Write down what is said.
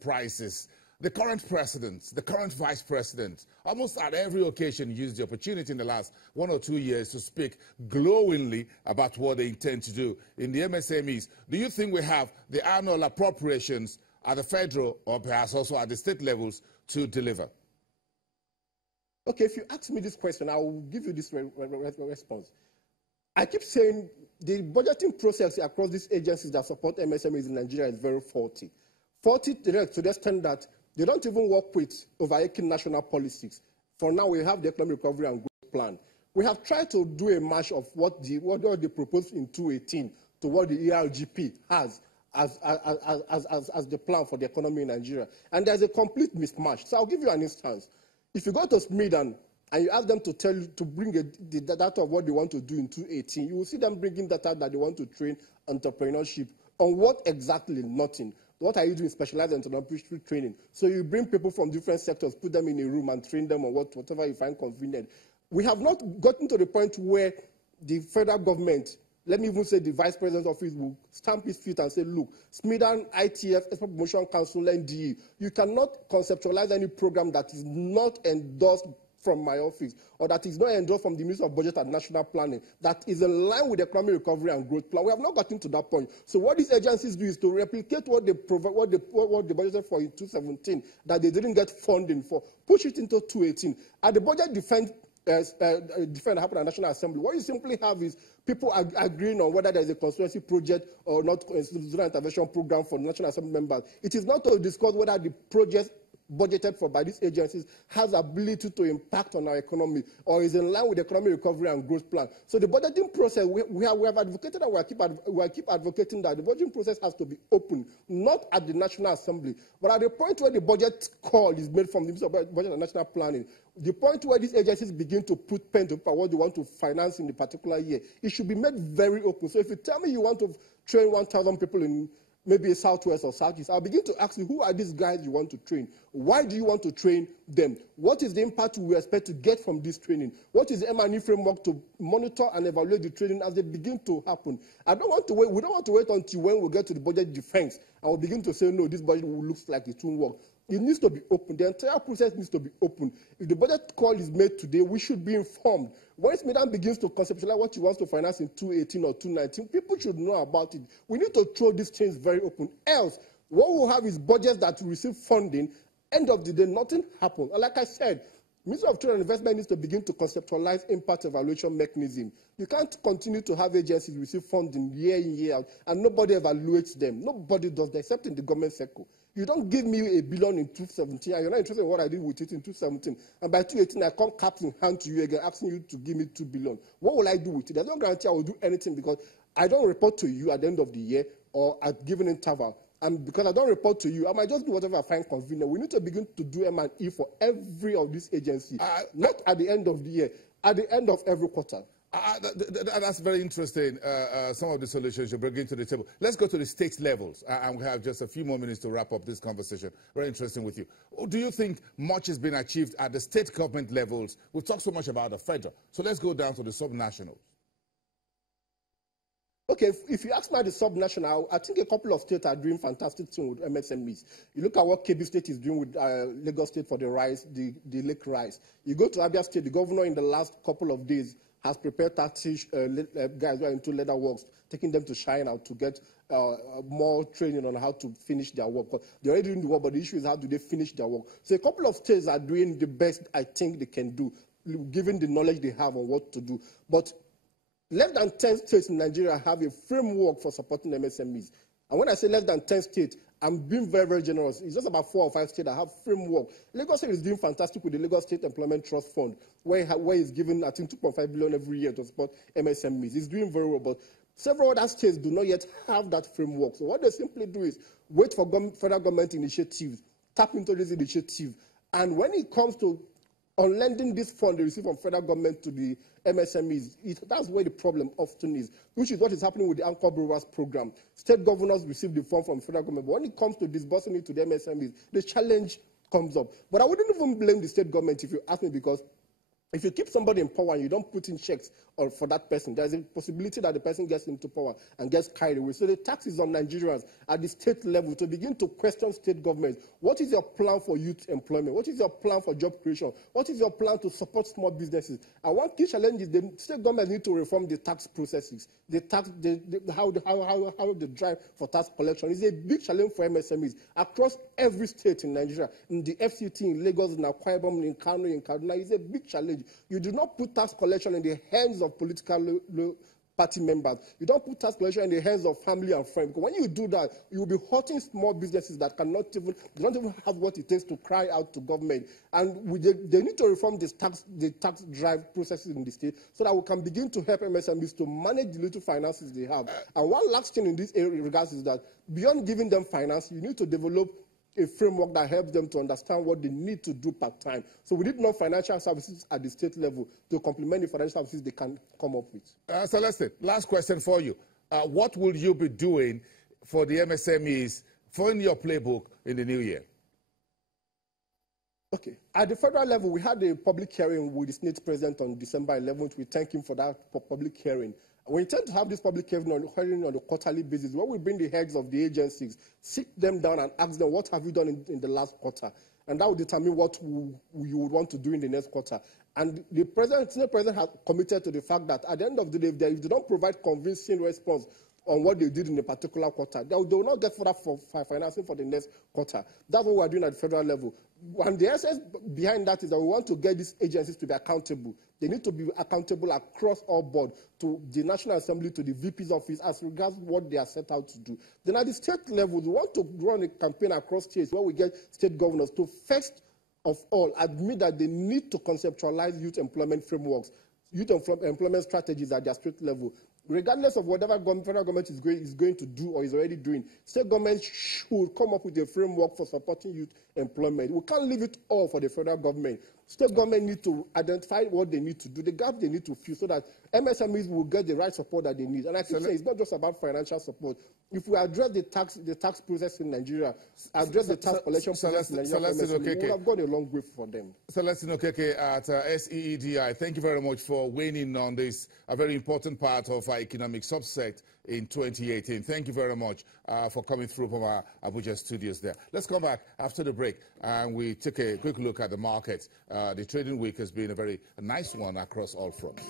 prices. The current president, the current vice president, almost at every occasion used the opportunity in the last 1 or 2 years to speak glowingly about what they intend to do in the MSMEs. Do you think we have the annual appropriations at the federal or perhaps also at the state levels to deliver? Okay, if you ask me this question, I will give you this response. I keep saying the budgeting process across these agencies that support MSMEs in Nigeria is very faulty. Faulty to the extent that they don't even work with overarching national policies. For now, we have the Economic Recovery and Growth Plan. We have tried to do a match of what they proposed in 2018 to what the ERGP has as the plan for the economy in Nigeria. And there's a complete mismatch. So I'll give you an instance. If you go to Smedan and you ask them to tell you to bring the data of what they want to do in 2018, you will see them bringing data that they want to train entrepreneurship. On what exactly? Nothing. What are you doing? Specialized entrepreneurship training. So you bring people from different sectors, put them in a room and train them on whatever you find convenient. We have not gotten to the point where the federal government, let me even say the Vice President's office, will stamp his feet and say, look, Smedan, ITF, Export Promotion Council, NDE, you cannot conceptualize any program that is not endorsed from my office, or that is not endorsed from the Ministry of Budget and National Planning, that is in line with the Economic Recovery and Growth Plan. We have not gotten to that point. So what these agencies do is to replicate what they budgeted for in 2017, that they didn't get funding for, push it into 2018. And the budget defense happened at National Assembly. What you simply have is people agreeing on whether there is a constituency project or not, constitutional intervention program for National Assembly members. It is not to discuss whether the project budgeted for by these agencies has ability to impact on our economy or is in line with the Economic Recovery and Growth Plan. So the budgeting process, we have advocated and we keep advocating that the budgeting process has to be open, not at the National Assembly, but at the point where the budget call is made from the Ministry of Budget and National Planning, the point where these agencies begin to put pen to paper what they want to finance in the particular year, it should be made very open. So if you tell me you want to train 1,000 people in maybe Southwest or Southeast, I'll begin to ask you, who are these guys you want to train? Why do you want to train them? What is the impact we expect to get from this training? What is the M&E framework to monitor and evaluate the training as they begin to happen? We don't want to wait until when we get to the budget defense and we begin to say, no, this budget looks like it won't work. It needs to be open. The entire process needs to be open. If the budget call is made today, we should be informed. Once Smedan begins to conceptualize what he wants to finance in 2018 or 2019, people should know about it. We need to throw these things very open. Else, what we'll have is budgets that will receive funding. End of the day, nothing happens. And like I said, Ministry of Trade and Investment needs to begin to conceptualize impact evaluation mechanism. You can't continue to have agencies receive funding year in, year out, and nobody evaluates them. Nobody does that, except in the government sector. You don't give me $1 billion in 2017, and you're not interested in what I did with it in 2017. And by 2018, I come cap in hand to you again, asking you to give me $2 billion. What will I do with it? There's no guarantee I will do anything because I don't report to you at the end of the year or at given interval. And because I don't report to you, I might just do whatever I find convenient. We need to begin to do M&E for every of these agencies, not at the end of the year, at the end of every quarter. That's very interesting, some of the solutions you're bringing to the table. Let's go to the state levels, and we have just a few more minutes to wrap up this conversation. Very interesting with you. Do you think much has been achieved at the state government levels? We've talked so much about the federal, so let's go down to the subnationals. Okay, if you ask me the subnational, I think a couple of states are doing fantastic things with MSMEs. You look at what Kebbi State is doing with Lagos State for the rice, the lake rice. You go to Abia State, the governor in the last couple of days has prepared 30 guys who are into leather works, taking them to China to get more training on how to finish their work. They're already doing the work, but the issue is how do they finish their work. So a couple of states are doing the best I think they can do, given the knowledge they have on what to do. But less than 10 states in Nigeria have a framework for supporting MSMEs. And when I say less than 10 states, I'm being very, very generous. It's just about 4 or 5 states that have framework. Lagos State is doing fantastic with the Lagos State Employment Trust Fund, where it's given, I think, 2.5 billion every year to support MSMEs. It's doing very well, but several other states do not yet have that framework. So what they simply do is wait for federal government initiatives, tap into this initiative, and when it comes to on lending this fund they receive from federal government to the MSMEs, that's where the problem often is, which is what is happening with the Anchor Brewers program. State governors receive the fund from federal government, but when it comes to disbursing it to the MSMEs, the challenge comes up. But I wouldn't even blame the state government if you ask me, because If you keep somebody in power and you don't put in checks for that person, there's a possibility that the person gets into power and gets carried away. So the tax is on Nigerians at the state level to begin to question state governments. What is your plan for youth employment? What is your plan for job creation? What is your plan to support small businesses? And one key challenge is the state government need to reform the tax processes. How the drive for tax collection is a big challenge for MSMEs across every state in Nigeria. In the FCT, in Lagos, in Akwa Ibom, in Kano, in Kaduna, it's a big challenge. You do not put tax collection in the hands of political party members. You don't put tax collection in the hands of family and friends. Because when you do that, you will be hurting small businesses that don't even have what it takes to cry out to government. And they need to reform the tax drive processes in the state so that we can begin to help MSMEs to manage the little finances they have. And one last thing in this regards is that beyond giving them finance, you need to develop a framework that helps them to understand what they need to do part-time. So we need non-financial services at the state level to complement the financial services they can come up with. Celeste, last question for you. What will you be doing for the MSMEs for your playbook in the new year? Okay. At the federal level, we had a public hearing with the Senate President on December 11th. We thank him for that public hearing. We intend to have this public hearing on a quarterly basis, where we bring the heads of the agencies, sit them down and ask them, what have you done in the last quarter? And that will determine what you would want to do in the next quarter. And the Senate President has committed to the fact that at the end of the day, if they don't provide convincing response on what they did in a particular quarter, they will not get further financing for the next quarter. That's what we're doing at the federal level. And the essence behind that is that we want to get these agencies to be accountable. They need to be accountable across all board, to the National Assembly, to the VP's office, as regards what they are set out to do. Then at the state level, we want to run a campaign across states where we get state governors to first of all admit that they need to conceptualize youth employment frameworks, youth employment strategies at their state level. Regardless of whatever federal government is going to do or is already doing, state government should come up with a framework for supporting youth employment. We can't leave it all for the federal government. State government need to identify what they need to do, the gap they need to fill, so that MSMEs will get the right support that they need. And I keep saying it's not just about financial support. If we address the tax process in Nigeria, address the tax collection process in Nigeria, we will have gone a long way for them. Celestine Okeke at SEEDI, thank you very much for weighing in on this, a very important part of our economic subset in 2018. Thank you very much for coming through from our Abuja studios there. Let's come back after the break and we take a quick look at the markets. The trading week has been a very nice one across all fronts.